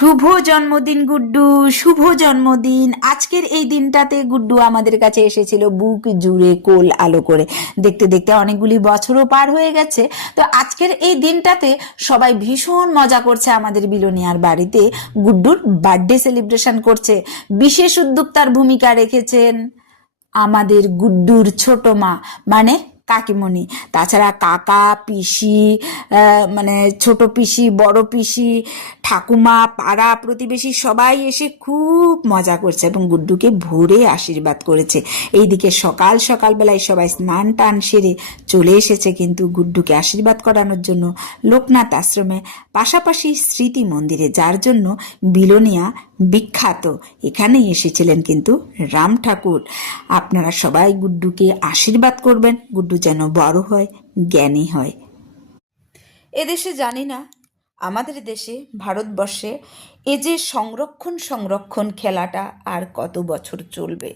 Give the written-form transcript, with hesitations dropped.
শুভ জন্মদিন গুড্ডু, শুভ জন্মদিন। আজকের এই দিনটাতে গুড্ডু আমাদের কাছে এসেছিল বুক জুড়ে কোল আলো করে। দেখতে দেখতে অনেকগুলি বছরও পার হয়ে গেছে। তো আজকের এই দিনটাতে সবাই ভীষণ মজা করছে আমাদের বিলোনিয়ার বাড়িতে। গুড্ডুর বার্থডে সেলিব্রেশন করছে। বিশেষ উদ্যোক্তার ভূমিকা রেখেছেন আমাদের গুড্ডুর ছোট মা, মানে কাকিমণি। তাছাড়া কাকা, পিসি, মানে ছোট পিসি, বড় পিসি, ঠাকুমা, পাড়া প্রতিবেশী সবাই এসে খুব মজা করছে এবং গুড্ডুকে ভোরে আশীর্বাদ করেছে। এইদিকে সকাল সকালবেলায় সবাই স্নান টান সেরে চলে এসেছে কিন্তু গুড্ডুকে আশীর্বাদ করানোর জন্য লোকনাথ আশ্রমে, পাশাপাশি স্মৃতি মন্দিরে, যার জন্য বিলোনিয়া বিখ্যাত। এখানেই এসেছিলেন কিন্তু রাম ঠাকুর। আপনারা সবাই গুড্ডুকে আশীর্বাদ করবেন, গুড্ডু যেন বড় হয়, জ্ঞানী হয়। এদেশে জানি না, আমাদের দেশে ভারতবর্ষে এ যে সংরক্ষণ সংরক্ষণ খেলাটা আর কত বছর চলবে।